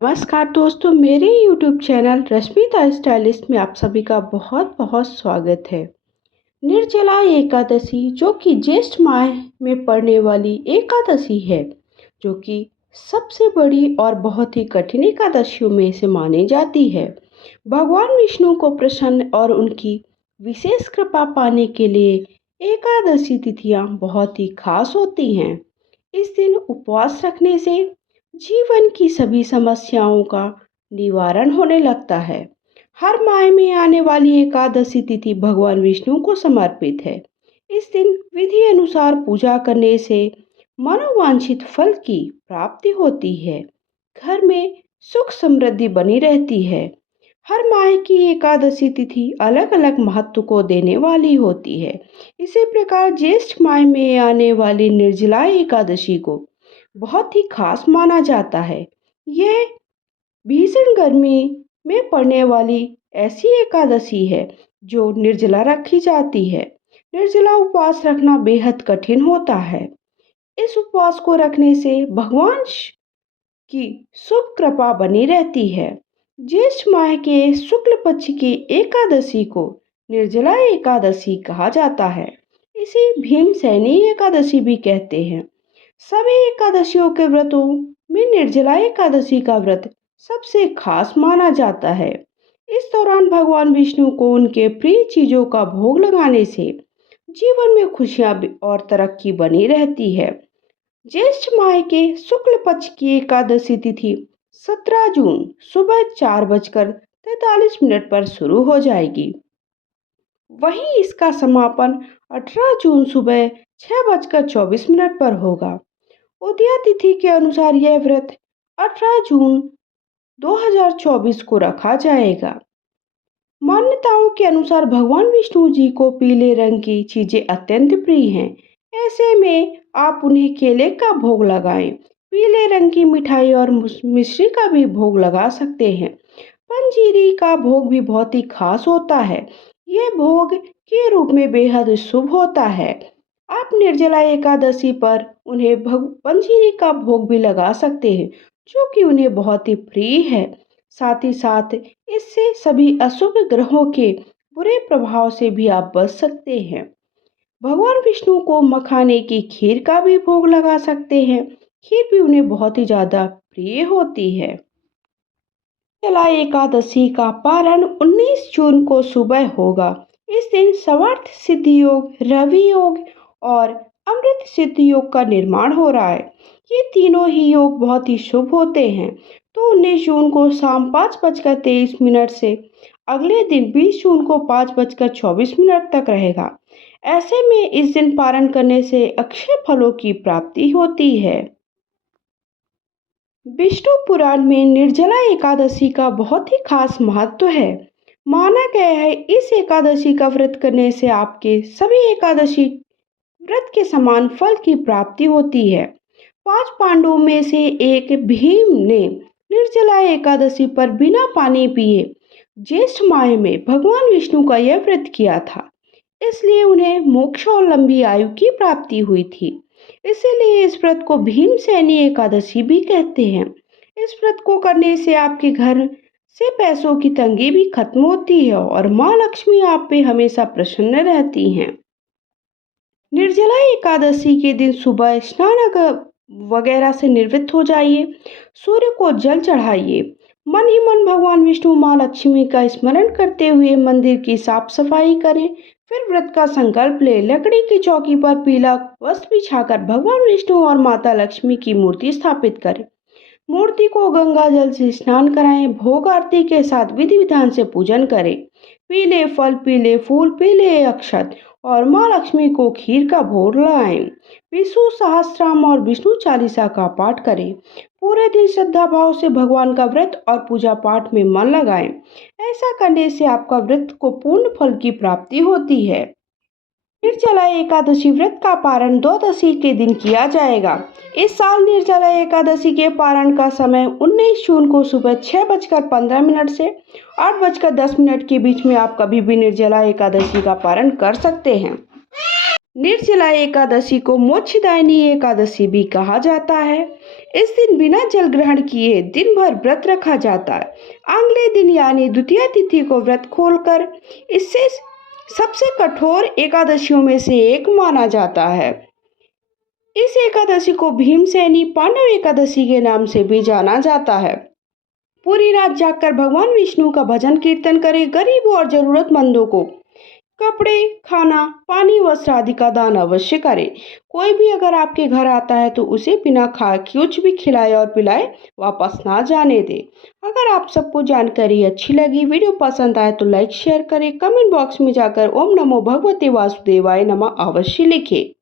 नमस्कार दोस्तों, मेरे YouTube चैनल रश्मिता स्टाइलिस्ट में आप सभी का बहुत बहुत स्वागत है। निर्जला एकादशी जो कि ज्येष्ठ माह में पड़ने वाली एकादशी है, जो कि सबसे बड़ी और बहुत ही कठिन एकादशियों में से मानी जाती है। भगवान विष्णु को प्रसन्न और उनकी विशेष कृपा पाने के लिए एकादशी तिथियां बहुत ही खास होती हैं। इस दिन उपवास रखने से जीवन की सभी समस्याओं का निवारण होने लगता है। हर माह में आने वाली एकादशी तिथि भगवान विष्णु को समर्पित है। इस दिन विधि अनुसार पूजा करने से मनोवांछित फल की प्राप्ति होती है। घर में सुख समृद्धि बनी रहती है। हर माह की एकादशी तिथि अलग अलग महत्व को देने वाली होती है। इसी प्रकार ज्येष्ठ माह में आने वाली निर्जला एकादशी को बहुत ही खास माना जाता है। यह भीषण गर्मी में पड़ने वाली ऐसी एकादशी है जो निर्जला रखी जाती है। निर्जला उपवास रखना बेहद कठिन होता है। इस उपवास को रखने से भगवान की शुभ कृपा बनी रहती है। ज्येष्ठ माह के शुक्ल पक्ष की एकादशी को निर्जला एकादशी कहा जाता है। इसे भीमसेनी एकादशी भी कहते हैं। सभी एकादशियों के व्रतों में निर्जला एकादशी का व्रत सबसे खास माना जाता है। इस दौरान भगवान विष्णु को उनके प्रिय चीजों का भोग लगाने से जीवन में खुशियां और तरक्की बनी रहती है। ज्येष्ठ माह के शुक्ल पक्ष की एकादशी तिथि 17 जून सुबह 4:43 पर शुरू हो जाएगी। वहीं इसका समापन 18 जून सुबह 6:24 पर होगा। उदया तिथि के अनुसार यह व्रत 18 जून 2024 को रखा जाएगा। मान्यताओं के अनुसार भगवान विष्णु जी को पीले रंग की चीजें अत्यंत प्रिय हैं। ऐसे में आप उन्हें केले का भोग लगाएं। पीले रंग की मिठाई और मिश्री का भी भोग लगा सकते हैं। पंजीरी का भोग भी बहुत ही खास होता है। यह भोग के रूप में बेहद शुभ होता है। आप निर्जला एकादशी पर उन्हें पंजीरी का भोग भी लगा सकते हैं, जो कि उन्हें बहुत ही प्रिय है। साथ ही साथ इससे सभी अशुभ ग्रहों के बुरे प्रभाव से भी आप बच सकते हैं। भगवान विष्णु को मखाने की खीर का भी भोग लगा सकते हैं। खीर भी उन्हें बहुत ही ज्यादा प्रिय होती है। निर्जला एकादशी का पारण 19 जून को सुबह होगा। इस दिन सर्वार्थ सिद्धि योग, रवि योग और अमृत सिद्धि योग का निर्माण हो रहा है। ये तीनों ही योग बहुत ही शुभ होते हैं। तो 19 जून को शाम 5:23 से अगले दिन 20 जून को 5:24 तक रहेगा। ऐसे में इस दिन पारण करने से अक्षय फलों की प्राप्ति होती है। विष्णु पुराण में निर्जला एकादशी का बहुत ही खास महत्व है। माना गया है इस एकादशी का व्रत करने से आपके सभी एकादशी व्रत के समान फल की प्राप्ति होती है। 5 पांडवों में से एक भीम ने निर्जला एकादशी पर बिना पानी पिए ज्येष्ठ माह में भगवान विष्णु का यह व्रत किया था। इसलिए उन्हें मोक्ष और लंबी आयु की प्राप्ति हुई थी। इसीलिए इस व्रत को भीमसेनी एकादशी भी कहते हैं। इस व्रत को करने से आपके घर से पैसों की तंगी भी खत्म होती है और माँ लक्ष्मी आप पे हमेशा प्रसन्न रहती हैं। निर्जला एकादशी के दिन सुबह स्नान वगैरह से निवृत्त हो जाइए। सूर्य को जल चढ़ाइए। मन ही मन भगवान विष्णु माँ लक्ष्मी का स्मरण करते हुए मंदिर की साफ सफाई करें। फिर व्रत का संकल्प ले लकड़ी की चौकी पर पीला वस्त्र बिछाकर भगवान विष्णु और माता लक्ष्मी की मूर्ति स्थापित करें। मूर्ति को गंगा जल से स्नान कराएं। भोग आरती के साथ विधि विधान से पूजन करें। पीले फल, पीले फूल, पीले अक्षत और माँ लक्ष्मी को खीर का भोग लगाएं। विष्णु सहस्त्रनाम और विष्णु चालीसा का पाठ करें। पूरे दिन श्रद्धा भाव से भगवान का व्रत और पूजा पाठ में मन लगाएं। ऐसा करने से आपका व्रत को पूर्ण फल की प्राप्ति होती है। निर्जला एकादशी व्रत का पारण द्वादशी के दिन किया जाएगा। इस साल निर्जला एकादशी के पारण का समय 19 जून को सुबह 6:15 से 8:10 के बीच में आप कभी भी निर्जला एकादशी का पारण कर सकते हैं। निर्जला एकादशी को मोक्षदायिनी एकादशी भी कहा जाता है। इस दिन बिना जल ग्रहण किए दिन भर व्रत रखा जाता है। अगले दिन यानी द्वितीया तिथि को व्रत खोलकर इससे सबसे कठोर एकादशियों में से एक माना जाता है। इस एकादशी को भीमसेनी पांडव एकादशी के नाम से भी जाना जाता है। पूरी रात जागकर भगवान विष्णु का भजन कीर्तन करें। गरीबों और जरूरतमंदों को कपड़े, खाना, पानी, वस्त्र आदि का दान अवश्य करें। कोई भी अगर आपके घर आता है तो उसे बिना खाए कुछ भी खिलाए और पिलाए वापस ना जाने दे। अगर आप सबको जानकारी अच्छी लगी, वीडियो पसंद आए तो लाइक शेयर करें। कमेंट बॉक्स में जाकर ओम नमो भगवते वासुदेवाय नमः अवश्य लिखें।